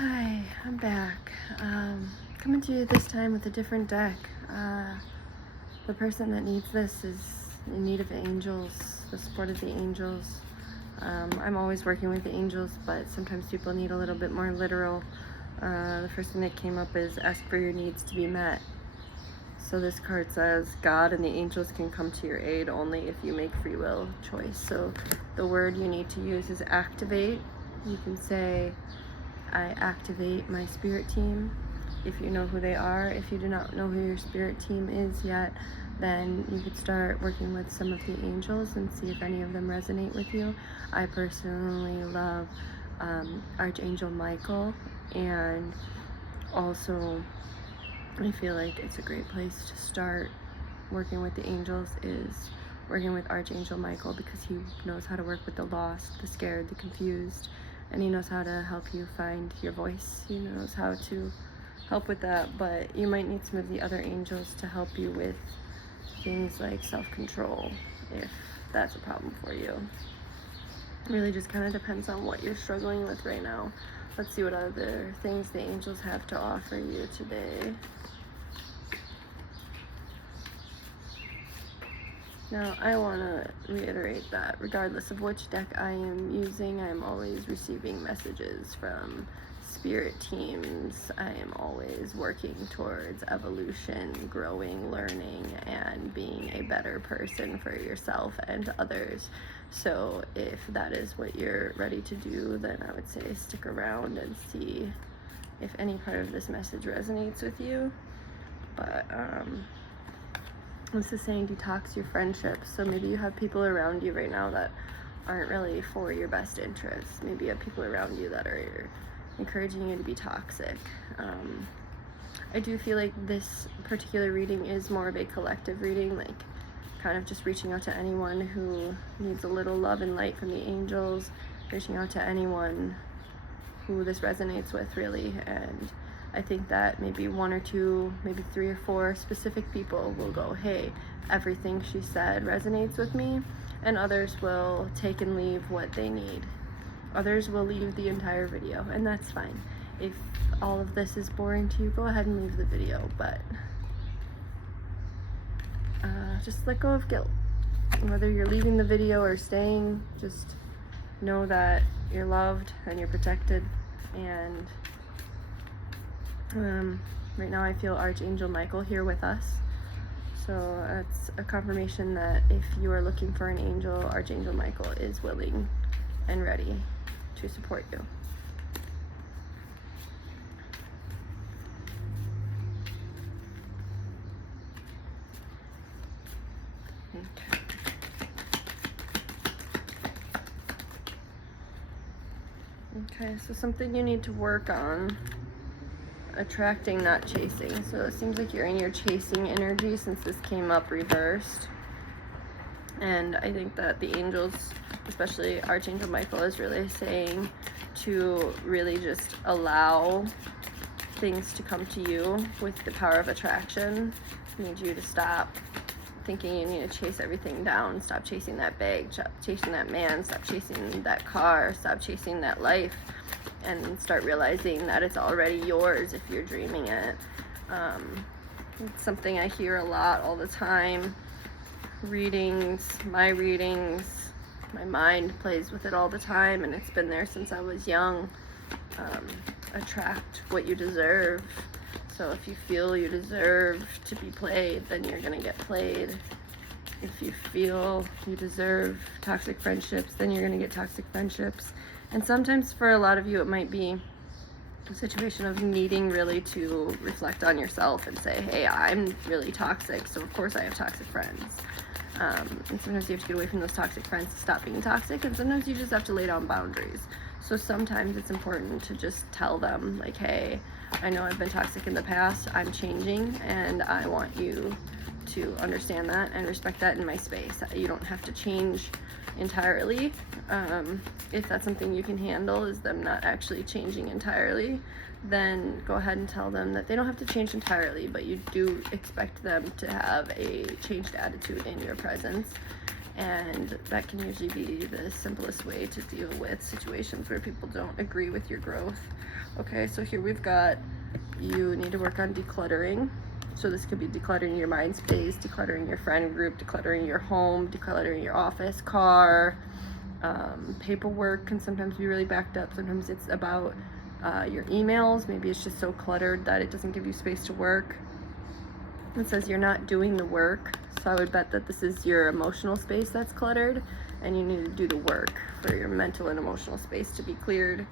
Hi, I'm back. Coming to you this time with a different deck. The person that needs this is in need of angels, the support of the angels. I'm always working with the angels, but sometimes people need a little bit more literal. The first thing that came up is ask for your needs to be met. So this card says God and the angels can come to your aid only if you make free will choice. So the word you need to use is activate. You can say, I activate my spirit team. If you know who they are, if you do not know who your spirit team is yet, then you could start working with some of the angels and see if any of them resonate with you. I personally love Archangel Michael, and also I feel like it's a great place to start working with the angels is working with Archangel Michael, because he knows how to work with the lost, the scared, the confused, and he knows how to help you find your voice. He knows how to help with that, but you might need some of the other angels to help you with things like self-control, if that's a problem for you. It really just kind of depends on what you're struggling with right now. Let's see what other things the angels have to offer you today. Now, I want to reiterate that regardless of which deck I am using, I'm always receiving messages from spirit teams. I am always working towards evolution, growing, learning, and being a better person for yourself and others. So if that is what you're ready to do, then I would say stick around and see if any part of this message resonates with you. But this is saying detox your friendships. So maybe you have people around you right now that aren't really for your best interests. Maybe you have people around you that are encouraging you to be toxic. I do feel like this particular reading is more of a collective reading, like kind of just reaching out to anyone who needs a little love and light from the angels, reaching out to anyone who this resonates with, really. And I think that maybe one or two, maybe 3 or 4 specific people will go, hey, everything she said resonates with me, and others will take and leave what they need. Others will leave the entire video, and that's fine. If all of this is boring to you, go ahead and leave the video, but just let go of guilt. Whether you're leaving the video or staying, just know that you're loved and you're protected. And right now I feel Archangel Michael here with us. So that's a confirmation that if you are looking for an angel, Archangel Michael is willing and ready to support you. Okay. Okay, so something you need to work on. Attracting, not chasing. So it seems like you're in your chasing energy since this came up reversed. And I think that the angels, especially Archangel Michael, is really saying to really just allow things to come to you with the power of attraction. I need you to stop thinking you need to chase everything down. Stop chasing that bag, stop chasing that man, stop chasing that car, stop chasing that life, and start realizing that it's already yours if you're dreaming it. It's something I hear a lot all the time. Readings, my mind plays with it all the time, and it's been there since I was young. Attract what you deserve. So if you feel you deserve to be played, then you're gonna get played. If you feel you deserve toxic friendships, then you're gonna get toxic friendships. And sometimes for a lot of you, it might be a situation of needing really to reflect on yourself and say, hey, I'm really toxic, so of course I have toxic friends. And sometimes you have to get away from those toxic friends to stop being toxic, and sometimes you just have to lay down boundaries. So sometimes it's important to just tell them, like, hey, I know I've been toxic in the past, I'm changing, and I want you to understand that and respect that in my space. You don't have to change entirely. If that's something you can handle, is them not actually changing entirely, then go ahead and tell them that they don't have to change entirely, but you do expect them to have a changed attitude in your presence. And that can usually be the simplest way to deal with situations where people don't agree with your growth. Okay, so here we've got, you need to work on decluttering. So this could be decluttering your mind space, decluttering your friend group, decluttering your home, decluttering your office, car. Paperwork can sometimes be really backed up. Sometimes it's about your emails. Maybe it's just so cluttered that it doesn't give you space to work. It says you're not doing the work. So I would bet that this is your emotional space that's cluttered, and you need to do the work for your mental and emotional space to be cleared.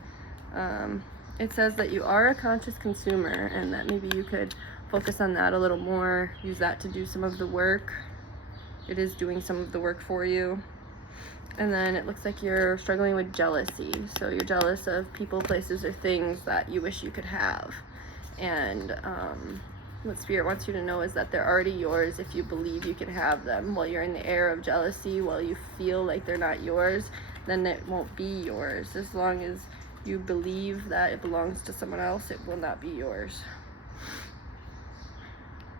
It says that you are a conscious consumer, and that maybe you could focus on that a little more, use that to do some of the work. It is doing some of the work for you. And then it looks like you're struggling with jealousy. So you're jealous of people, places, or things that you wish you could have. And what Spirit wants you to know is that they're already yours if you believe you can have them. While you're in the air of jealousy, while you feel like they're not yours, then it won't be yours. As long as you believe that it belongs to someone else, it will not be yours.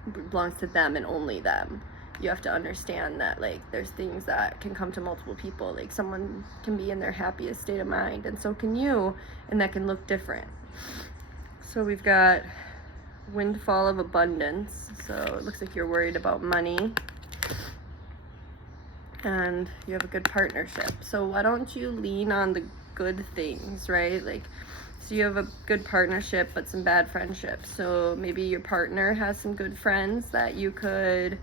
It belongs to them and only them. You have to understand that, like, there's things that can come to multiple people. Like, someone can be in their happiest state of mind, and so can you, and that can look different. So we've got windfall of abundance. So it looks like you're worried about money, and you have a good partnership. So why don't you lean on the good things, right? Like, so you have a good partnership but some bad friendships. So maybe your partner has some good friends that you could,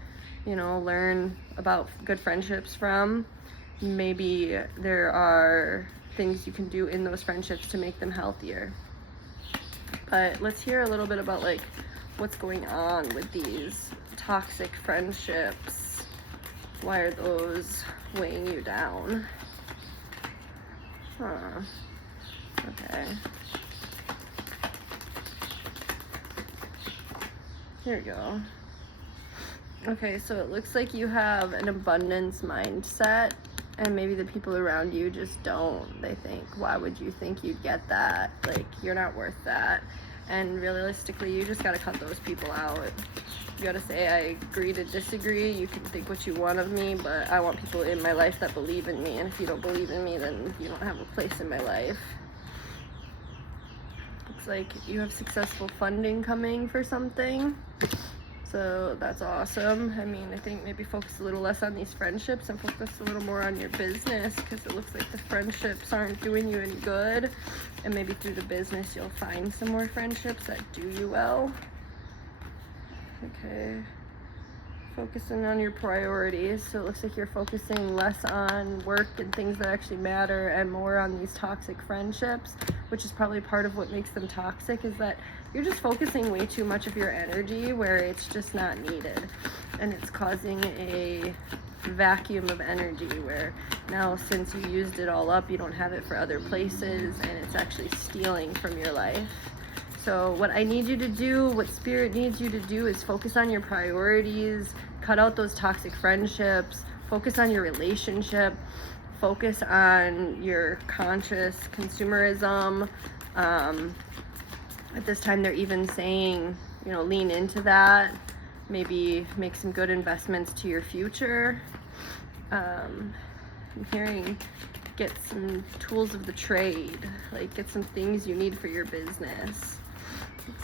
learn about good friendships from. Maybe there are things you can do in those friendships to make them healthier. But let's hear a little bit about, like, what's going on with these toxic friendships. Why are those weighing you down? Okay. Here we go. Okay, so it looks like you have an abundance mindset, and maybe the people around you just don't. They think, why would you think you'd get that? Like, you're not worth that. And realistically, you just gotta cut those people out. You gotta say, I agree to disagree. You can think what you want of me, but I want people in my life that believe in me. And if you don't believe in me, then you don't have a place in my life. Looks like you have successful funding coming for something. So that's awesome. I mean, I think maybe focus a little less on these friendships and focus a little more on your business, because it looks like the friendships aren't doing you any good. And maybe through the business, you'll find some more friendships that do you well. Okay. Focusing on your priorities. So it looks like you're focusing less on work and things that actually matter and more on these toxic friendships, which is probably part of what makes them toxic, is that you're just focusing way too much of your energy where it's just not needed. And it's causing a vacuum of energy where now, since you used it all up, you don't have it for other places, and it's actually stealing from your life. So what I need you to do, what Spirit needs you to do, is focus on your priorities, cut out those toxic friendships, focus on your relationship, focus on your conscious consumerism. At this time, they're even saying, lean into that. Maybe make some good investments to your future. I'm hearing get some tools of the trade, like get some things you need for your business.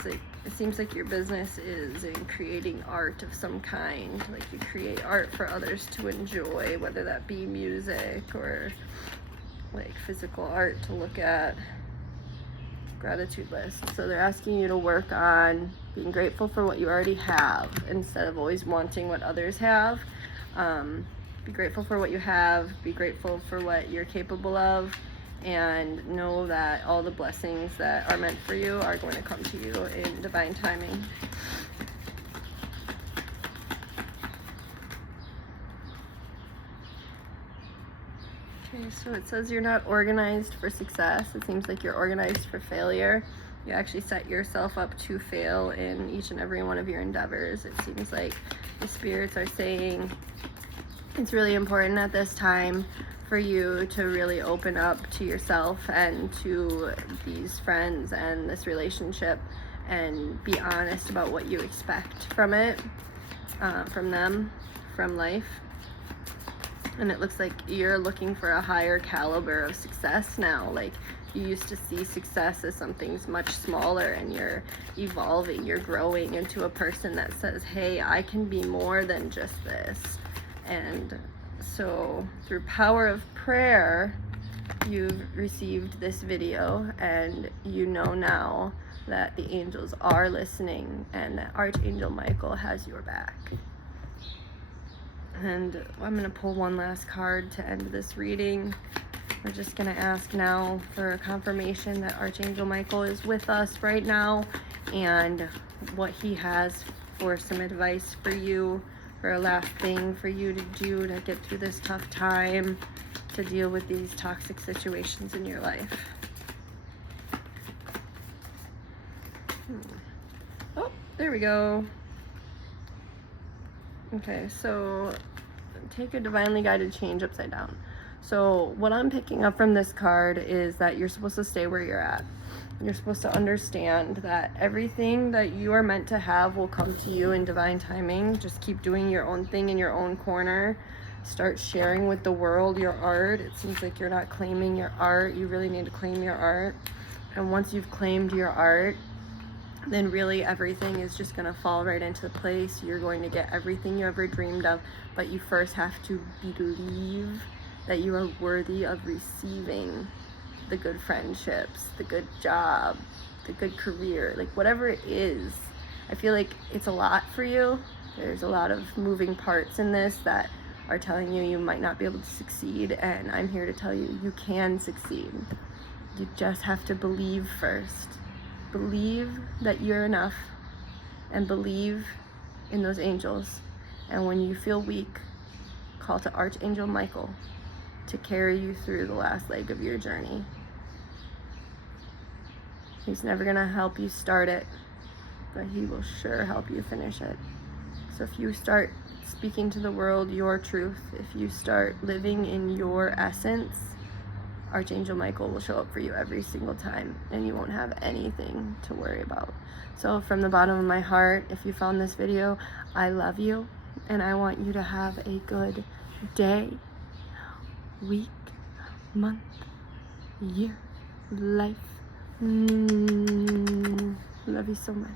It seems like your business is in creating art of some kind. Like, you create art for others to enjoy, whether that be music or like physical art to look at. Gratitude list. So they're asking you to work on being grateful for what you already have instead of always wanting what others have. Be grateful for what you have, be grateful for what you're capable of, and know that all the blessings that are meant for you are going to come to you in divine timing. Okay, so it says you're not organized for success. It seems like you're organized for failure. You actually set yourself up to fail in each and every one of your endeavors. It seems like the spirits are saying it's really important at this time for you to really open up to yourself and to these friends and this relationship, and be honest about what you expect from it, from them, from life. And it looks like you're looking for a higher caliber of success now. Like, you used to see success as something's much smaller, and you're evolving, you're growing into a person that says, hey, I can be more than just this. And so through power of prayer, you've received this video, and you know now that the angels are listening and that Archangel Michael has your back. And I'm going to pull one last card to end this reading. We're just going to ask now for a confirmation that Archangel Michael is with us right now, and what he has for some advice for you, for a last thing for you to do to get through this tough time, to deal with these toxic situations in your life. Oh, there we go. Okay, so take a divinely guided change upside down. So what I'm picking up from this card is that you're supposed to stay where you're at. You're supposed to understand that everything that you are meant to have will come to you in divine timing. Just keep doing your own thing in your own corner. Start sharing with the world your art. It seems like you're not claiming your art. You really need to claim your art. And once you've claimed your art, then really everything is just going to fall right into place. You're going to get everything you ever dreamed of, but you first have to believe that you are worthy of receiving the good friendships, the good job, the good career, like whatever it is. I feel like it's a lot for you. There's a lot of moving parts in this that are telling you might not be able to succeed, and I'm here to tell you, you can succeed. You just have to believe first. Believe that you're enough, and believe in those angels. And when you feel weak, call to Archangel Michael to carry you through the last leg of your journey. He's never gonna help you start it, but he will sure help you finish it. So if you start speaking to the world your truth, if you start living in your essence, Archangel Michael will show up for you every single time, and you won't have anything to worry about. So from the bottom of my heart, if you found this video, I love you, and I want you to have a good day, week, month, year, life. Love you so much.